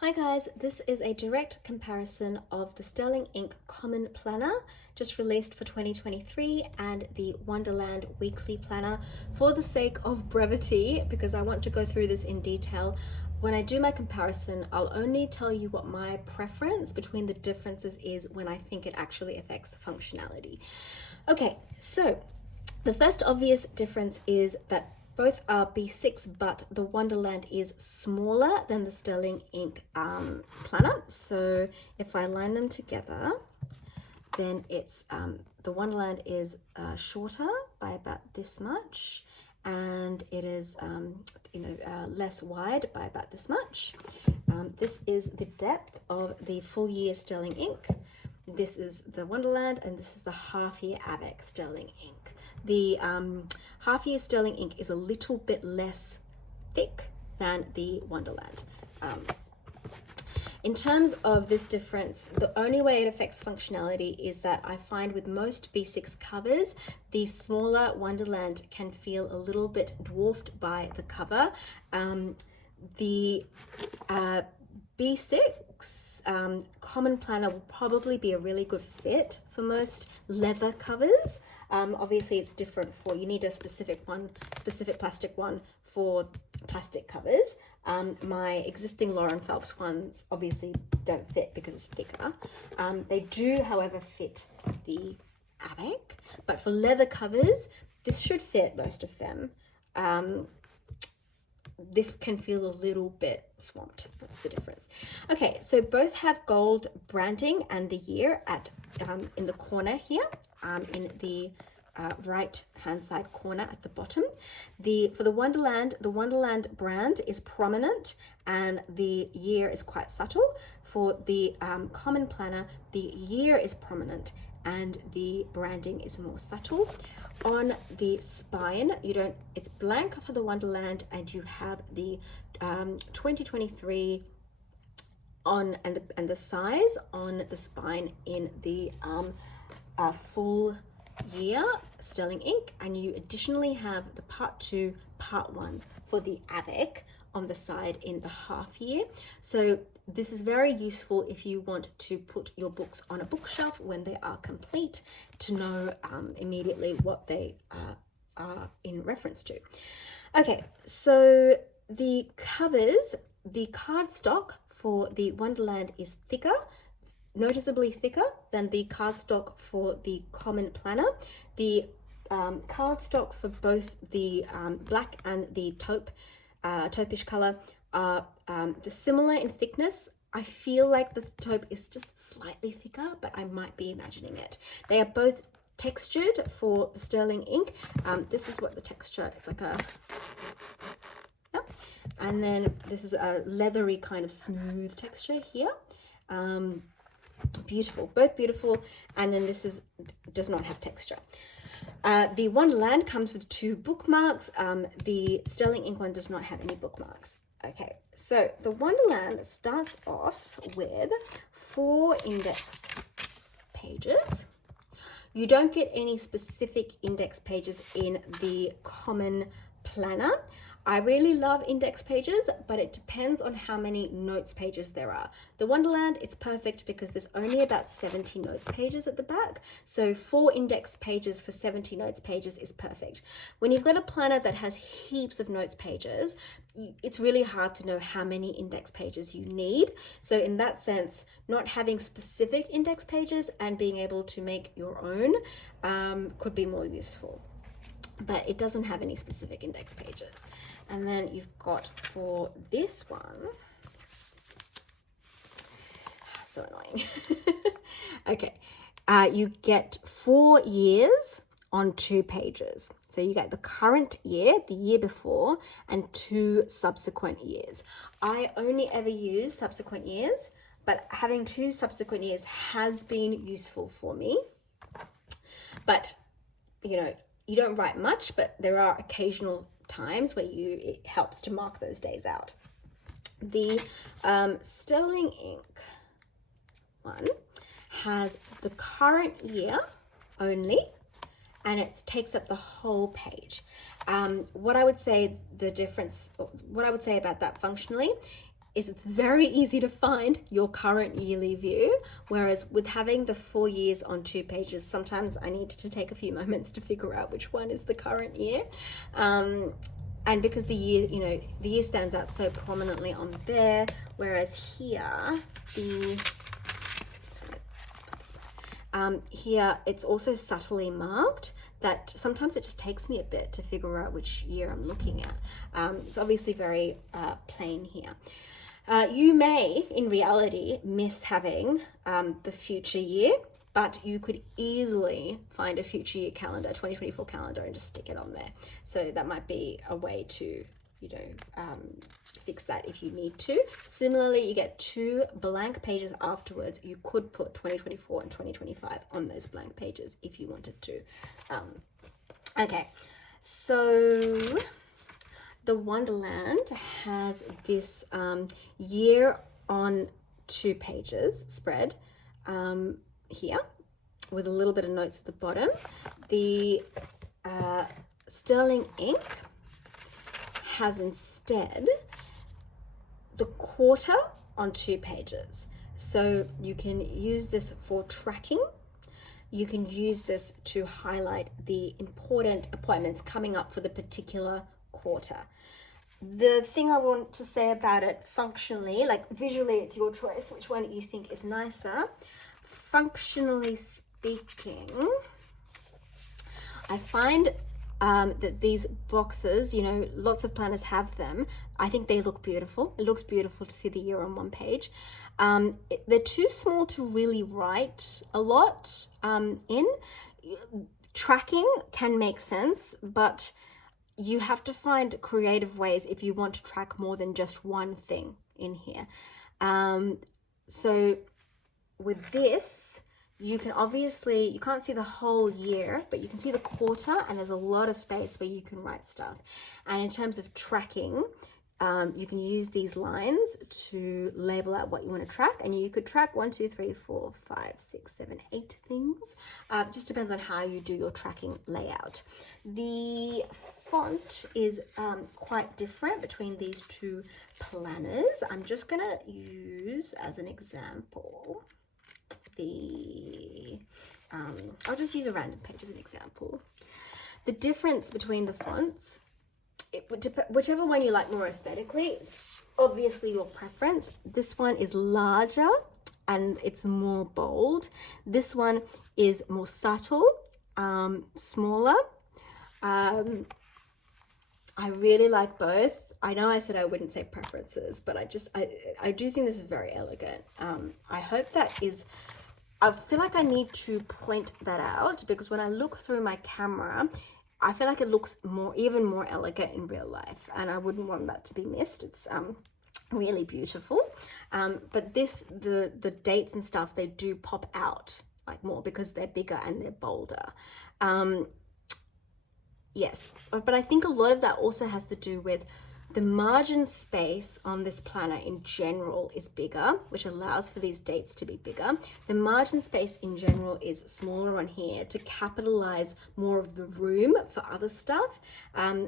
Hi guys, this is a direct comparison of the Sterling Ink Common Planner just released for 2023 and the Wonderland Weekly Planner for the sake of brevity, because I want to go through this in detail. When I do my comparison, I'll only tell you what my preference between the differences is when I think it actually affects functionality. Okay, so the first obvious difference is that both are B6, but the Wonderland is smaller than the Sterling Ink planner. So if I line them together, then it's the Wonderland is shorter by about this much, and it is less wide by about this much. This is the depth of the full year Sterling Ink. This is the Wonderland, and this is the half year Avec Sterling Ink. The half year Sterling Ink is a little bit less thick than the Wonderland. In terms of this difference, the only way it affects functionality is that I find with most B6 covers, the smaller Wonderland can feel a little bit dwarfed by the cover. The B6 Common Planner will probably be a really good fit for most leather covers. Obviously it's different for, you need a specific plastic one for plastic covers. My existing Lauren Phelps ones obviously don't fit because it's thicker. They do, however, fit the Avec, but for leather covers, this should fit most of them. This can feel a little bit swamped. That's the difference. Okay, so both have gold branding and the year at in the corner here, in the right hand side corner at the bottom. For the Wonderland brand is prominent and the year is quite subtle. For the Common Planner, the year is prominent and the branding is more subtle. On the spine, it's blank for the Wonderland, and you have the 2023 on and the size on the spine in the full year Sterling Ink, and you additionally have the part 2, part 1 for the Avec on the side in the half year. So this is very useful if you want to put your books on a bookshelf when they are complete, to know immediately what they are in reference to. Okay, so the covers, the cardstock for the Wonderland is thicker, noticeably thicker than the cardstock for the Common Planner. The cardstock for both the black and the taupish color are similar in thickness. I feel like the taupe is just slightly thicker, but I might be imagining it. They are both textured for the Sterling Ink. This is what the texture, it's like a, yep. And then this is a leathery kind of smooth texture here. Beautiful, both beautiful. And then this does not have texture. The Wonderland comes with 2 bookmarks. The Sterling Ink one does not have any bookmarks. Okay, so the Wonderland starts off with 4 index pages. You don't get any specific index pages in the Common Planner. I really love index pages, but it depends on how many notes pages there are. The Wonderland, it's perfect because there's only about 70 notes pages at the back. So 4 index pages for 70 notes pages is perfect. When you've got a planner that has heaps of notes pages, it's really hard to know how many index pages you need. So in that sense, not having specific index pages and being able to make your own could be more useful. But it doesn't have any specific index pages. And then you've got for this one, so annoying. Okay, you get 4 years on 2 pages. So you get the current year, the year before, and 2 subsequent years. I only ever use subsequent years, but having 2 subsequent years has been useful for me. But, you know, you don't write much, but there are occasional times where it helps to mark those days out. The Sterling Ink one has the current year only, and it takes up the whole page. What I would say about that functionally is it's very easy to find your current yearly view, whereas with having the 4 years on 2 pages, sometimes I need to take a few moments to figure out which one is the current year. And because the year, you know, the year stands out so prominently on there, whereas here, here it's also subtly marked, that sometimes it just takes me a bit to figure out which year I'm looking at. It's obviously very plain here. You may, in reality, miss having the future year, but you could easily find a future year calendar, 2024 calendar, and just stick it on there. So that might be a way to, you know, fix that if you need to. Similarly, you get 2 blank pages afterwards. You could put 2024 and 2025 on those blank pages if you wanted to. Okay, so the Wonderland has this year on 2 pages spread here with a little bit of notes at the bottom. The sterling ink has instead the quarter on 2 pages. So you can use this for tracking. You can use this to highlight the important appointments coming up for the particular quarter. The thing I want to say about it functionally, like visually, it's your choice which one you think is nicer. Functionally speaking, I find that these boxes, you know, lots of planners have them. I think they look beautiful. It looks beautiful to see the year on 1 page. They're too small to really write a lot in. Tracking can make sense, but you have to find creative ways if you want to track more than just one thing in here. So with this, you can obviously, you can't see the whole year, but you can see the quarter, and there's a lot of space where you can write stuff. And in terms of tracking, you can use these lines to label out what you want to track, and you could track 1, 2, 3, 4, 5, 6, 7, 8 things. Just depends on how you do your tracking layout. The font is quite different between these 2 planners. I'm just gonna use as an example I'll just use a random page as an example. The difference between the fonts, it would whichever one you like more aesthetically, is obviously your preference. This one is larger and it's more bold. This one is more subtle, smaller. I really like both. I know I said I wouldn't say preferences, but I do think this is very elegant. I hope that is, I feel like I need to point that out, because when I look through my camera, I feel like it looks even more elegant in real life, and I wouldn't want that to be missed. It's really beautiful. But the dates and stuff, they do pop out like more because they're bigger and they're bolder. Yes, but I think a lot of that also has to do with the margin space on this planner in general is bigger, which allows for these dates to be bigger. The margin space in general is smaller on here to capitalize more of the room for other stuff.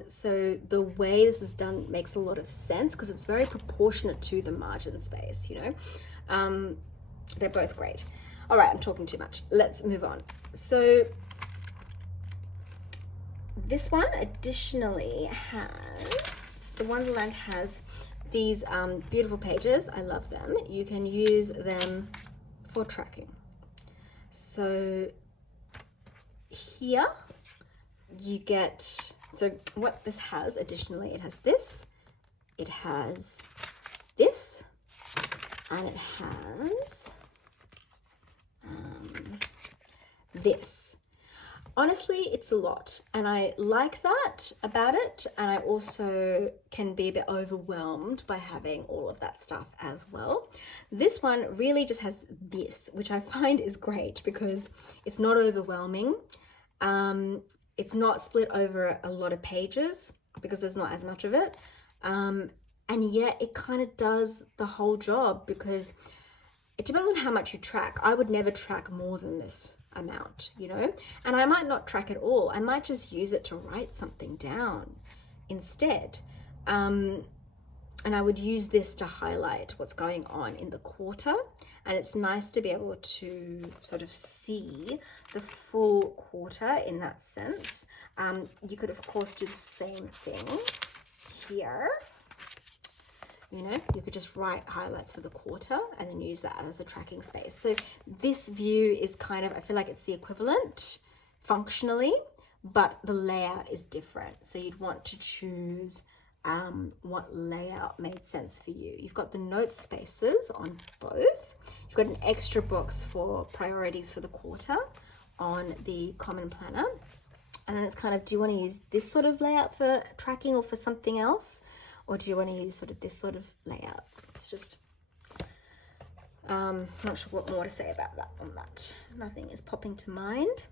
So the way this is done makes a lot of sense because it's very proportionate to the margin space, you know. They're both great. All right, I'm talking too much. Let's move on. So this one additionally has, the Wonderland has these beautiful pages. I love them. You can use them for tracking. So here you get, so what this has additionally, it has this, it has this, and it has this. Honestly, it's a lot, and I like that about it, and I also can be a bit overwhelmed by having all of that stuff as well. This one really just has this, which I find is great because it's not overwhelming. It's not split over a lot of pages because there's not as much of it, and yet it kind of does the whole job because it depends on how much you track. I would never track more than this amount, you know, and I might not track at all. I might just use it to write something down instead. And And I would use this to highlight what's going on in the quarter. And it's nice to be able to sort of see the full quarter in that sense. You could, of course, do the same thing here. You know, you could just write highlights for the quarter and then use that as a tracking space. So this view is kind of, I feel like it's the equivalent functionally, but the layout is different. So you'd want to choose what layout made sense for you. You've got the note spaces on both. You've got an extra box for priorities for the quarter on the common planner. And then it's kind of, do you want to use this sort of layout for tracking or for something else? Or do you want to use sort of this sort of layout? It's just, not sure what more to say about that on that. Nothing is popping to mind.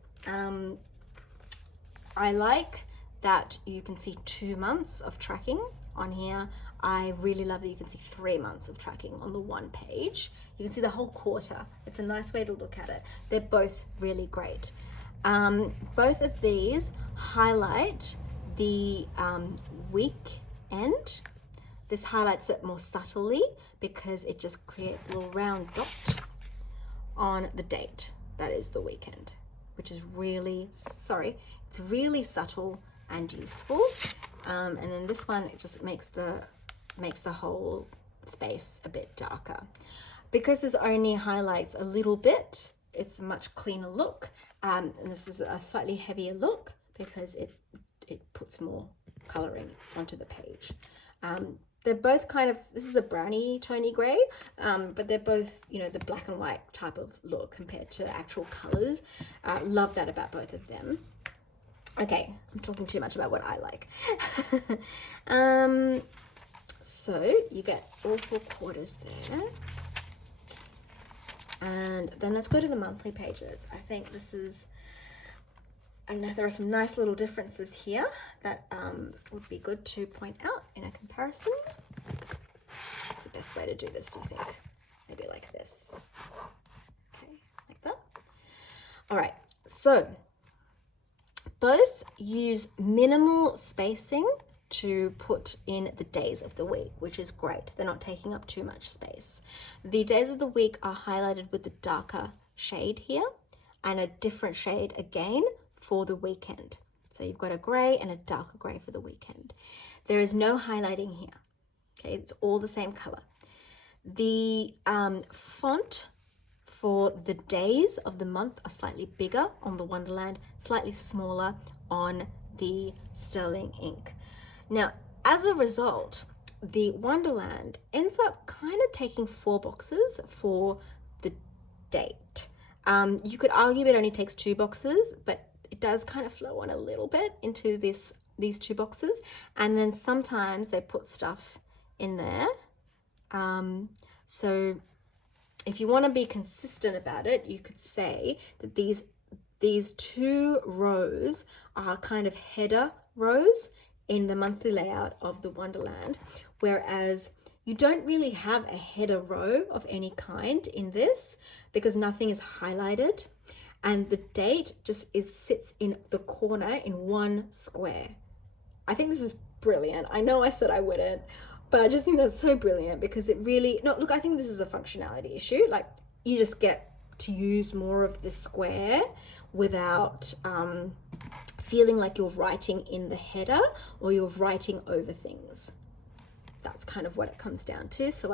I like that you can see 2 months of tracking on here. I really love that you can see 3 months of tracking on the one page. You can see the whole quarter. It's a nice way to look at it. They're both really great. Both of these highlight the week end. This highlights it more subtly because it just creates a little round dot on the date. That is the weekend, which is really, it's really subtle and useful. And then this one, it just makes the whole space a bit darker. Because this only highlights a little bit, it's a much cleaner look. And this is a slightly heavier look because it puts more coloring onto the page. They're both kind of, this is a browny tony gray, but they're both, you know, the black and white type of look compared to actual colors. Love that about both of them. Okay, I'm talking too much about what I like. So you get all 4 quarters there. And then let's go to the monthly pages. I think this is, and there are some nice little differences here that would be good to point out in a comparison. What's the best way to do this, do you think? Maybe like this. Okay, like that. All right, so both use minimal spacing to put in the days of the week, which is great. They're not taking up too much space. The days of the week are highlighted with the darker shade here and a different shade again for the weekend. So you've got a gray and a darker gray for the weekend. There is no highlighting here. Okay, it's all the same color. The font for the days of the month are slightly bigger on the Wonderland, slightly smaller on the Sterling ink. Now, as a result, the Wonderland ends up kind of taking 4 boxes for the date. You could argue it only takes 2 boxes, but it does kind of flow on a little bit into these 2 boxes. And then sometimes they put stuff in there. So if you want to be consistent about it, you could say that these 2 rows are kind of header rows in the monthly layout of the Wonderland, whereas you don't really have a header row of any kind in this because nothing is highlighted, and the date just sits in the corner in one square. I think this is brilliant. I know I said I wouldn't, but I just think that's so brilliant because it really, no, look, I think this is a functionality issue. Like, you just get to use more of the square without feeling like you're writing in the header or you're writing over things. That's kind of what it comes down to. So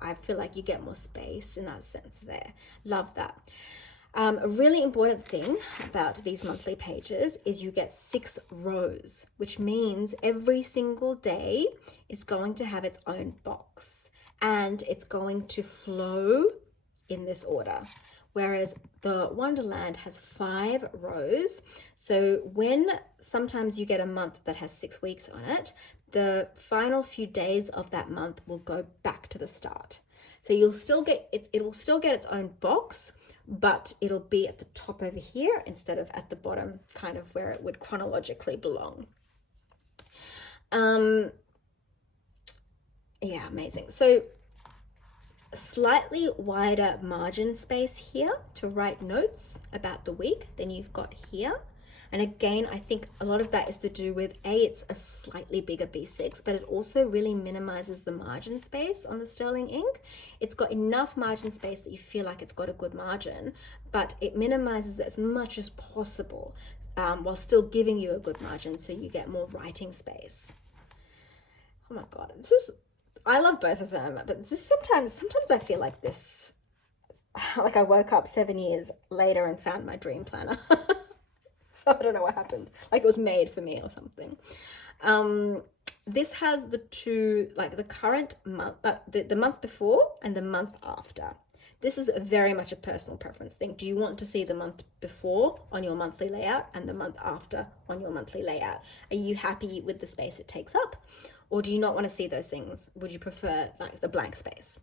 I feel like you get more space in that sense there. Love that. A really important thing about these monthly pages is you get 6 rows, which means every single day is going to have its own box and it's going to flow in this order. Whereas the Wonderland has 5 rows. So when sometimes you get a month that has 6 weeks on it, the final few days of that month will go back to the start. So you'll still get it, it will still get its own box, but it'll be at the top over here instead of at the bottom, kind of where it would chronologically belong. Yeah, amazing. So slightly wider margin space here to write notes about the week than you've got here. And again, I think a lot of that is to do with it's a slightly bigger B6, but it also really minimizes the margin space on the sterling ink. It's got enough margin space that you feel like it's got a good margin, but it minimizes it as much as possible, while still giving you a good margin, so you get more writing space. Oh my God, I love both of them, but sometimes I feel like this, like I woke up 7 years later and found my dream planner. So I don't know what happened. Like it was made for me or something. This has the two, like the current month, the month before and the month after. This is very much a personal preference thing. Do you want to see the month before on your monthly layout and the month after on your monthly layout? Are you happy with the space it takes up? Or do you not want to see those things? Would you prefer like the blank space?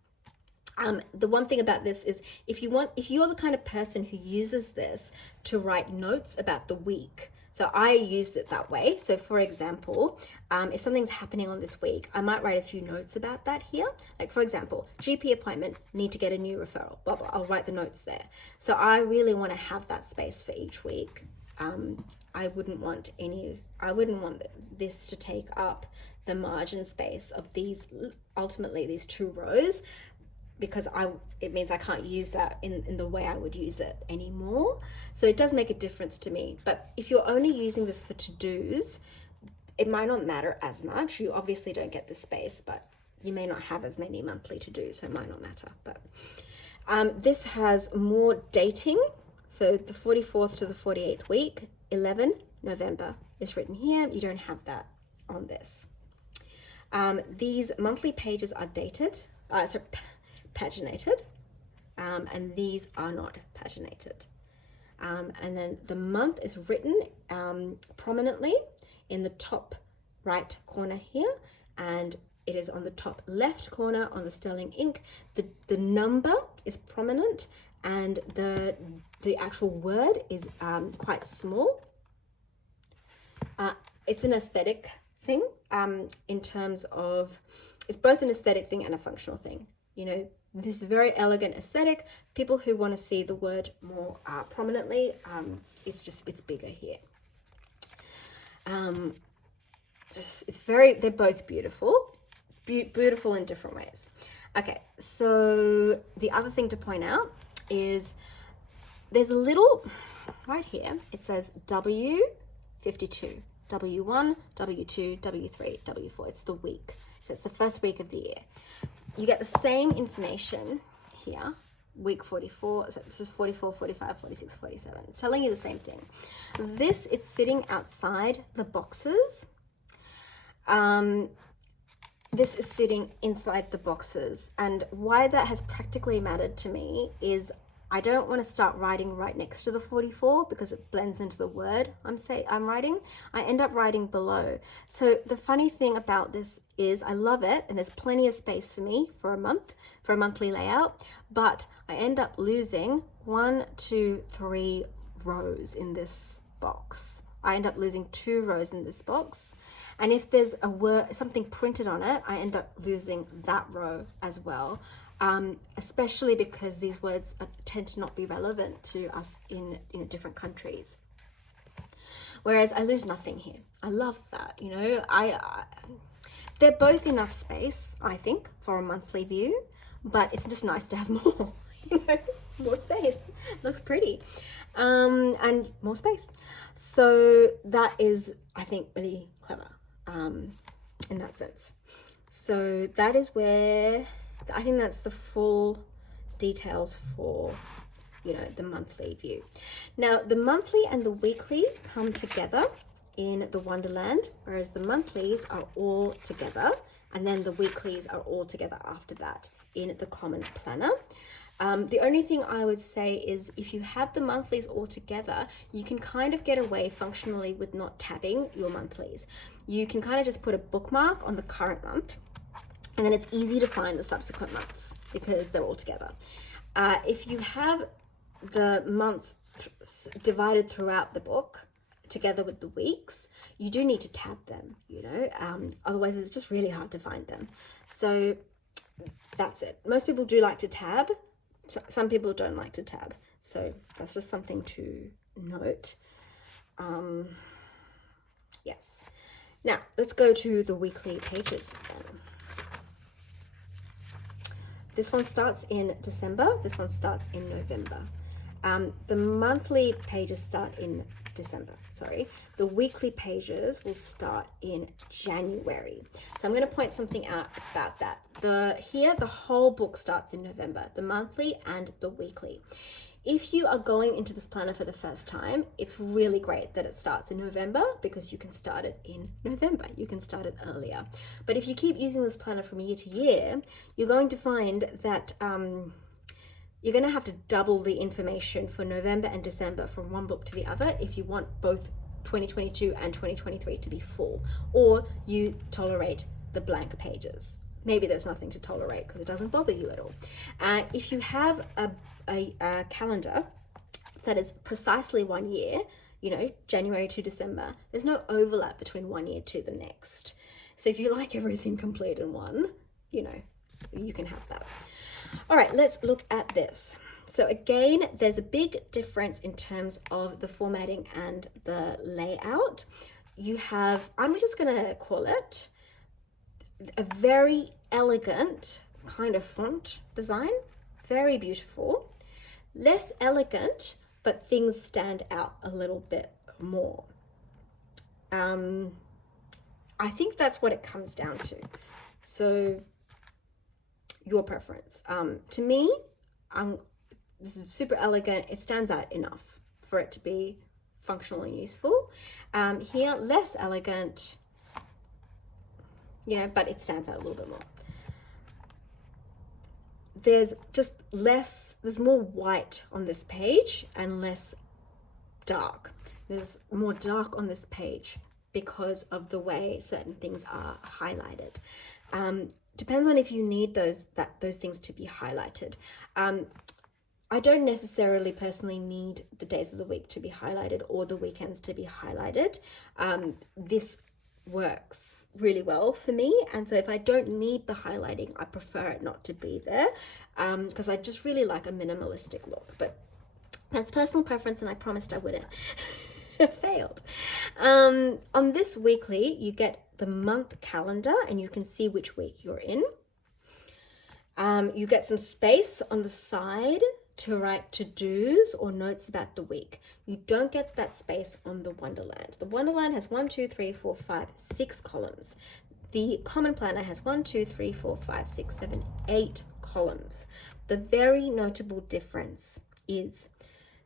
The one thing about this is if you're the kind of person who uses this to write notes about the week. So I used it that way. So for example, if something's happening on this week, I might write a few notes about that here. Like for example, GP appointment, need to get a new referral, blah, blah. I'll write the notes there. So I really want to have that space for each week. I wouldn't want this to take up the margin space of ultimately these 2 rows, because it means I can't use that in the way I would use it anymore. So it does make a difference to me. But if you're only using this for to-dos, it might not matter as much. You obviously don't get the space, but you may not have as many monthly to-dos, so it might not matter. But this has more dating. So the 44th to the 48th week, 11 November is written here. You don't have that on this. These monthly pages are dated. Paginated, and these are not paginated. And then the month is written prominently in the top right corner here, and it is on the top left corner on the sterling ink. The number is prominent, and the actual word is quite small. It's an aesthetic thing, in terms of, it's both an aesthetic thing and a functional thing. You know, this is a very elegant aesthetic. People who want to see the word more prominently, it's bigger here. They're both beautiful, beautiful in different ways. Okay, so the other thing to point out is there's a little, right here, it says W52, W1, W2, W3, W4. It's the week. So it's the first week of the year. You get the same information here, week 44, so this is 44, 45, 46, 47. It's telling you the same thing. This, it's sitting outside the boxes. This is sitting inside the boxes. And why that has practically mattered to me is I don't want to start writing right next to the 44 because it blends into the word I'm writing. I end up writing below. So the funny thing about this is I love it, and there's plenty of space for me for a monthly layout, but I end up losing 1, 2, 3 rows in this box. I end up losing 2 rows in this box. And if there's a word, something printed on it, I end up losing that row as well. Especially because these words tend to not be relevant to us in different countries. Whereas I lose nothing here. I love that, you know. They're both enough space, I think, for a monthly view, but it's just nice to have more, you know, more space. Looks pretty. And more space. So that is, I think, really clever in that sense. So that is where, I think that's the full details for, you know, the monthly view. Now, the monthly and the weekly come together in the Wonderland, whereas the monthlies are all together, and then the weeklies are all together after that in the Common Planner. The only thing I would say is if you have the monthlies all together, you can kind of get away functionally with not tabbing your monthlies. You can kind of just put a bookmark on the current month, and then it's easy to find the subsequent months because they're all together. If you have the months divided throughout the book together with the weeks, you do need to tab them, you know, otherwise it's just really hard to find them. So that's it. Most people do like to tab. Some people don't like to tab. So that's just something to note. Yes. Now, let's go to the weekly pages then. This one starts in December. This one starts in November. The monthly pages start in December, sorry. The weekly pages will start in January. So I'm going to point something out about that. Here, the whole book starts in November, the monthly and the weekly. If you are going into this planner for the first time, it's really great that it starts in November because you can start it in November. You can start it earlier. But if you keep using this planner from year to year, you're going to find that you're going to have to double the information for November and December from one book to the other if you want both 2022 and 2023 to be full, or you tolerate the blank pages. Maybe there's nothing to tolerate because it doesn't bother you at all. If you have a calendar that is precisely 1 year, you know, January to December, there's no overlap between 1 year to the next. So if you like everything complete in one, you know, you can have that. All right, let's look at this. So again, there's a big difference in terms of the formatting and the layout. You have, I'm just gonna call it a very elegant kind of font design, very beautiful. Less elegant, but things stand out a little bit more. I think that's what it comes down to. So your preference. To me, this is super elegant. It stands out enough for it to be functional and useful. Here, less elegant, you know, but it stands out a little bit more. There's just less, there's more white on this page and less dark. There's more dark on this page because of the way certain things are highlighted. Depends on if you need those things to be highlighted. I don't necessarily personally need the days of the week to be highlighted or the weekends to be highlighted. This works really well for me, and so if I don't need the highlighting, I prefer it not to be there, because I just really like a minimalistic look. But that's personal preference, and I promised I wouldn't. Failed. On this weekly, you get the month calendar, and you can see which week you're in. You get some space on the side to write to-dos or notes about the week. You don't get that space on the Wonderland. The Wonderland has 1, 2, 3, 4, 5, 6 columns. The Common Planner has 1, 2, 3, 4, 5, 6, 7, 8 columns. The very notable difference is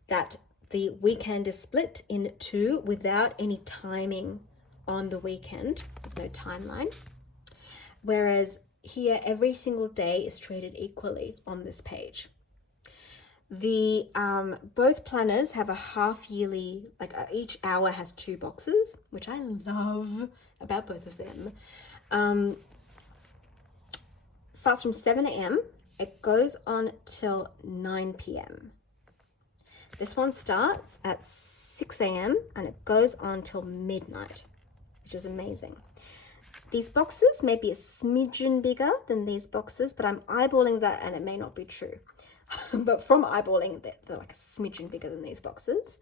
that the weekend is split in two without any timing on the weekend. There's no timeline. Whereas here, every single day is treated equally on this page. The both planners have a half yearly, each hour has 2 boxes, which I love about both of them. Starts from 7 a.m. It goes on till 9 p.m. This one starts at 6 a.m. and it goes on till midnight, which is amazing. These boxes may be a smidgen bigger than these boxes, but I'm eyeballing that and it may not be true. But from eyeballing, they're like a smidgen bigger than these boxes.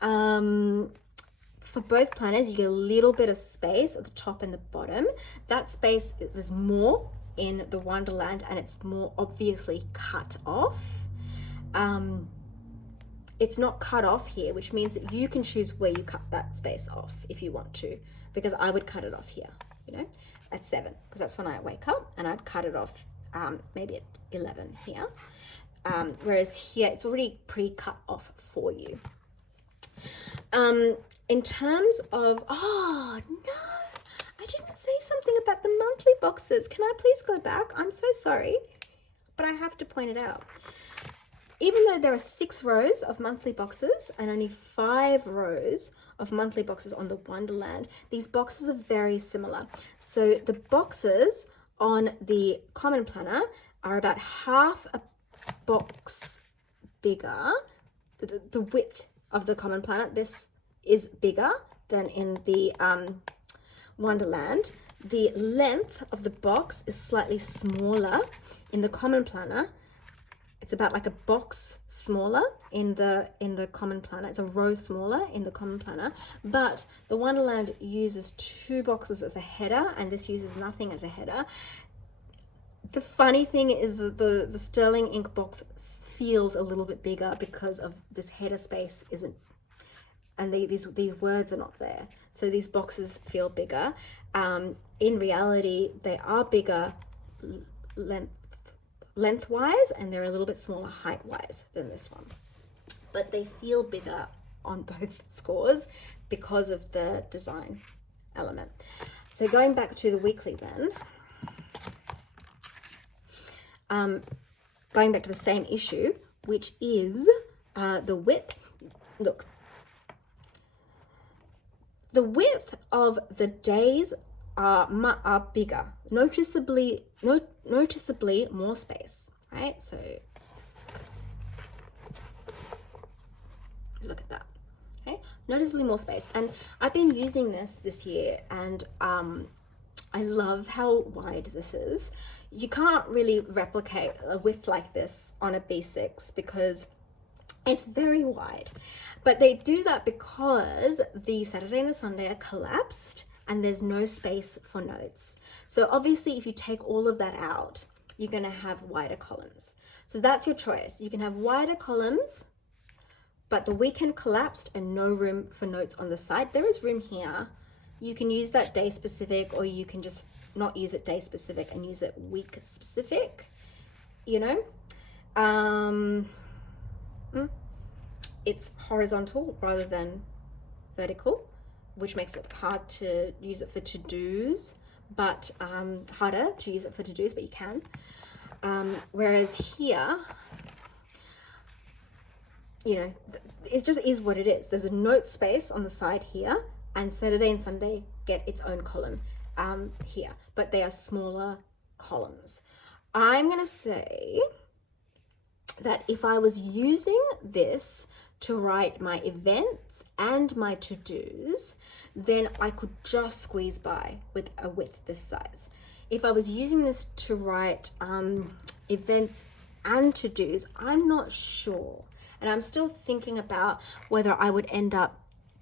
For both planners, you get a little bit of space at the top and the bottom. That space, there's more in the Wonderland and it's more obviously cut off. It's not cut off here, which means that you can choose where you cut that space off if you want to, because I would cut it off here, you know, at 7, because that's when I wake up, and I'd cut it off maybe at 11 here. Whereas here, it's already pre-cut off for you. In terms of, oh no, I didn't say something about the monthly boxes. Can I please go back? I'm so sorry, but I have to point it out. Even though there are 6 rows of monthly boxes and only 5 rows of monthly boxes on the Wonderland, these boxes are very similar. So the boxes on the Common Planner are about half a box bigger. The width of the Common Planner, this is bigger than in the Wonderland. The length of the box is slightly smaller in the Common Planner. it's about like a box smaller in the common planner. It's a row smaller in the common planner, but the Wonderland uses 2 boxes as a header, and this uses nothing as a header. The funny thing is that the sterling ink box feels a little bit bigger because of this header space isn't, and these words are not there. So these boxes feel bigger. In reality, they are bigger lengthwise, and they're a little bit smaller height-wise than this one. But they feel bigger on both scores because of the design element. So going back to the weekly then, going back to the same issue, which is the width. Look, the width of the days are bigger, noticeably more space, right? So look at that. Okay, noticeably more space. And I've been using this year, and I love how wide this is. You can't really replicate a width like this on a B6 because it's very wide. But they do that because the Saturday and the Sunday are collapsed and there's no space for notes. So obviously if you take all of that out, you're gonna have wider columns. So that's your choice. You can have wider columns, but the weekend collapsed and no room for notes on the side. There is room here. You can use that day specific, or you can just not use it day specific and use it week specific, you know. It's horizontal rather than vertical, which makes it hard to use it for to-dos, but harder to use it for to-dos, but you can. Whereas here, you know, it just is what it is. There's a note space on the side here, and Saturday and Sunday get its own column here, but they are smaller columns. I'm gonna say that if I was using this to write my events and my to-dos, then I could just squeeze by with a width this size. If I was using this to write events and to-dos, I'm not sure. And I'm still thinking about whether I would end up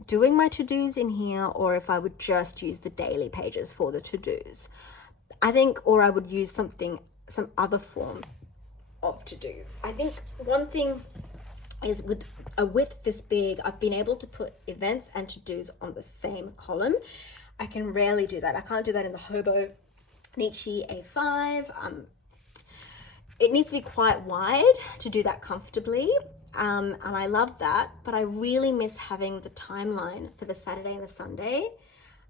doing my to-dos in here, or if I would just use the daily pages for the to-dos. I think, or I would use some other form of to-dos. I think one thing is with a width this big, I've been able to put events and to-dos on the same column. I can rarely do that. I can't do that in the Hobo Nietzsche A5. It needs to be quite wide to do that comfortably. And I love that, but I really miss having the timeline for the Saturday and the Sunday,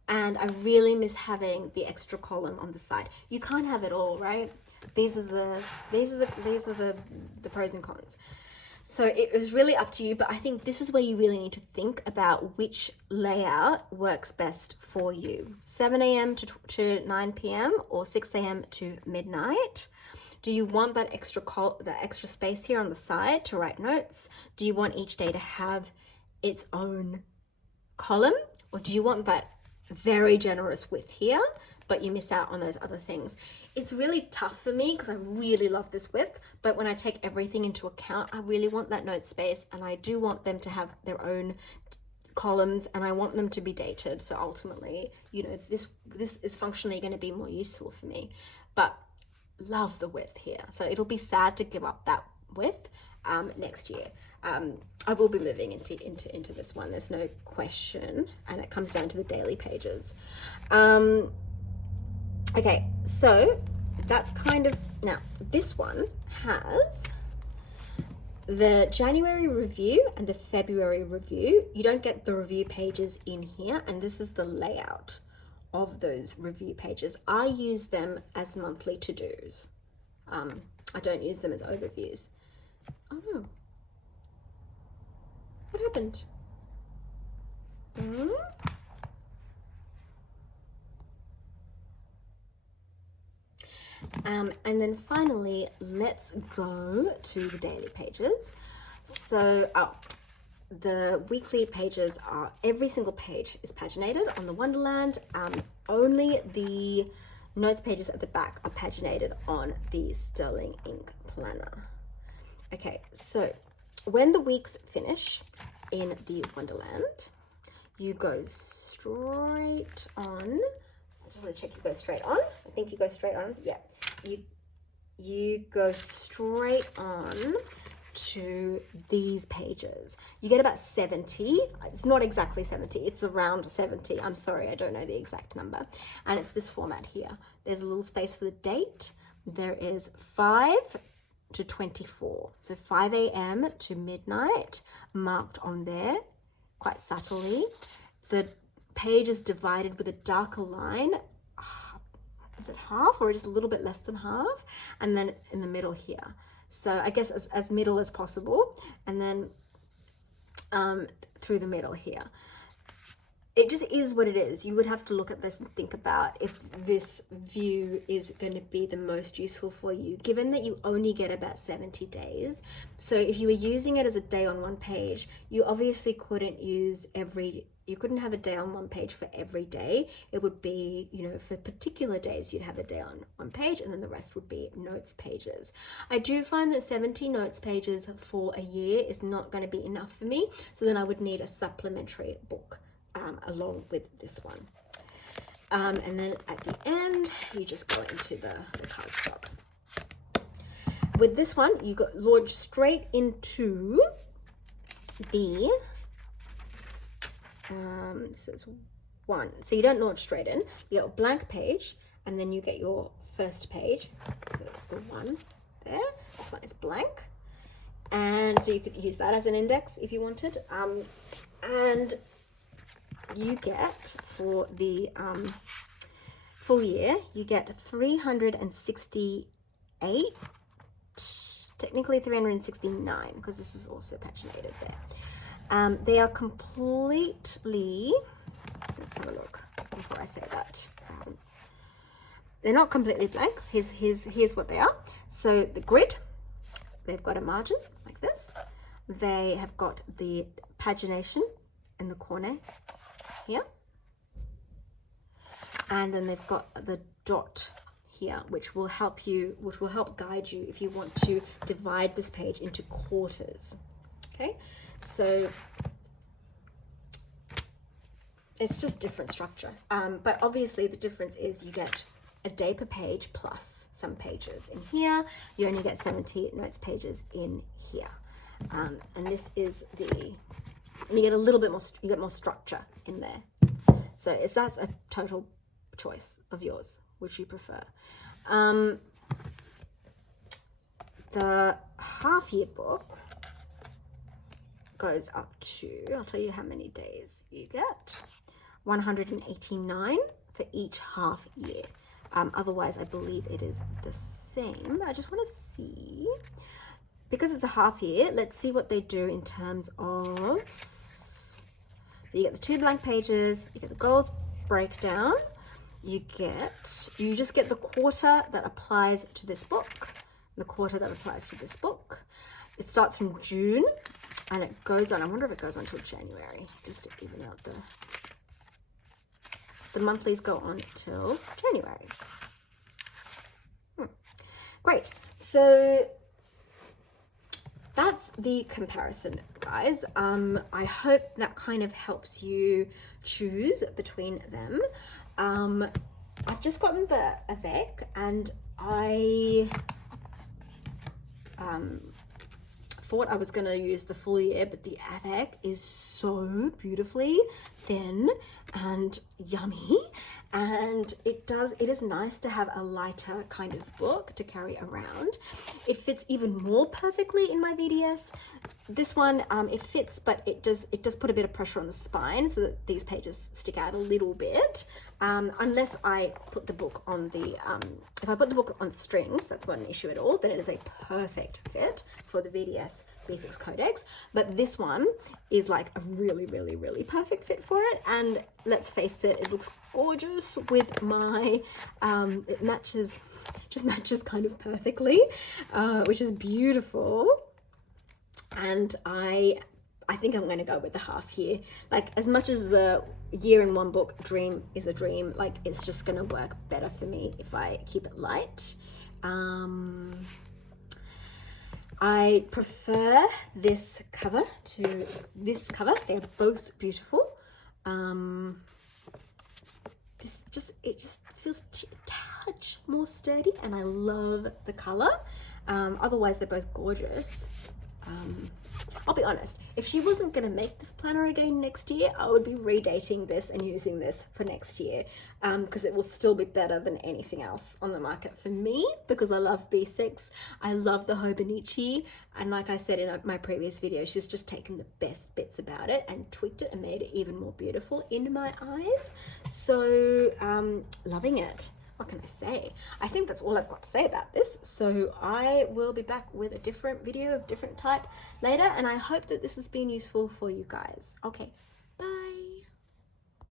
and I really miss having the extra column on the side. You can't have it all, right? These are the pros and cons. So it is really up to you, but I think this is where you really need to think about which layout works best for you. 7 a.m. to 9 p.m. or 6 a.m. to midnight. Do you want that extra space here on the side to write notes? Do you want each day to have its own column? Or do you want that very generous width here, but you miss out on those other things? It's really tough for me because I really love this width, but when I take everything into account, I really want that note space, and I do want them to have their own columns, and I want them to be dated. So ultimately, you know, this is functionally going to be more useful for me, but love the width here. So it'll be sad to give up that width next year. I will be moving into this one, there's no question, and it comes down to the daily pages. Okay, so that's kind of, now this one has the January review and the February review. You don't get the review pages in here, and this is the layout of those review pages. I use them as monthly to-dos. I don't use them as overviews. Oh no. What happened? And then finally, let's go to the daily pages. So, the weekly pages are, every single page is paginated on the Wonderland. Only the notes pages at the back are paginated on the Sterling Ink Planner. Okay, so when the weeks finish in the Wonderland, you go straight on. I just want to check you go straight on. I think you go straight on. Yeah, you go straight on to these pages. You get about 70. It's not exactly 70, it's around 70. I'm sorry, I don't know the exact number. And it's this format here. There's a little space for the date. There is 5 to 24. So 5 a.m. to midnight marked on there quite subtly. The page is divided with a darker line. Is it half or just a little bit less than half? And then in the middle here. So I guess as middle as possible. And then through the middle here. It just is what it is. You would have to look at this and think about if this view is going to be the most useful for you, given that you only get about 70 days. So if you were using it as a day on one page, you obviously couldn't you couldn't have a day on one page for every day. It would be, you know, for particular days, you'd have a day on one page and then the rest would be notes pages. I do find that 70 notes pages for a year is not going to be enough for me. So then I would need a supplementary book along with this one. And then at the end, you just go into the cardstock. With this one, you got launched straight into the, this is 1. So you don't launch straight in. You get a blank page, and then you get your first page. So that's the 1 there. This one is blank. And so you could use that as an index if you wanted. And you get, for the full year, you get 368, technically 369, because this is also paginated there. They are completely, let's have a look before I say that. They're not completely blank. Here's what they are. So the grid, they've got a margin like this. They have got the pagination in the corner here, and then they've got the dot here, which will help guide you if you want to divide this page into quarters. Okay, so it's just different structure, but obviously the difference is you get a day per page plus some pages in here. You only get 70 notes pages in here, and this is and you get a little bit more, you get more structure in there. So that's a total choice of yours, which you prefer. The half year book goes up to, I'll tell you how many days you get, 189 for each half year. Otherwise, I believe it is the same. I just want to see, because it's a half year, let's see what they do in terms of, you get the 2 blank pages, you get the goals breakdown, you just get the quarter that applies to this book, the quarter that applies to this book. It starts from June and it goes on, I wonder if it goes on till January, just to even out the monthlies go on till January. Great, so that's the comparison, guys. I hope that kind of helps you choose between them. I've just gotten the avec, and I thought I was going to use the full year, but the avec is so beautifully thin and yummy, and it is nice to have a lighter kind of book to carry around. It fits even more perfectly in my VDS. This one, it fits, but it does put a bit of pressure on the spine so that these pages stick out a little bit. Unless I put the book on the, if I put the book on strings, that's not an issue at all, then it is a perfect fit for the VDS B6 Codex. But this one is like a really, really, really perfect fit for it. And let's face it, it looks gorgeous with my, it just matches kind of perfectly, which is beautiful. And I think I'm going to go with the half year. Like, as much as the year in one book dream is a dream, like, it's just going to work better for me if I keep it light. I prefer this cover to this cover. They're both beautiful. It just feels a touch more sturdy, and I love the color. Otherwise, they're both gorgeous. I'll be honest, if she wasn't going to make this planner again next year, I would be redating this and using this for next year, because it will still be better than anything else on the market for me, because I love B6. I love the Hobonichi, and like I said in my previous video, she's just taken the best bits about it and tweaked it and made it even more beautiful in my eyes. So loving it. What can I say? I think that's all I've got to say about this. So I will be back with a different video of different type later, and I hope that this has been useful for you guys. Okay, bye.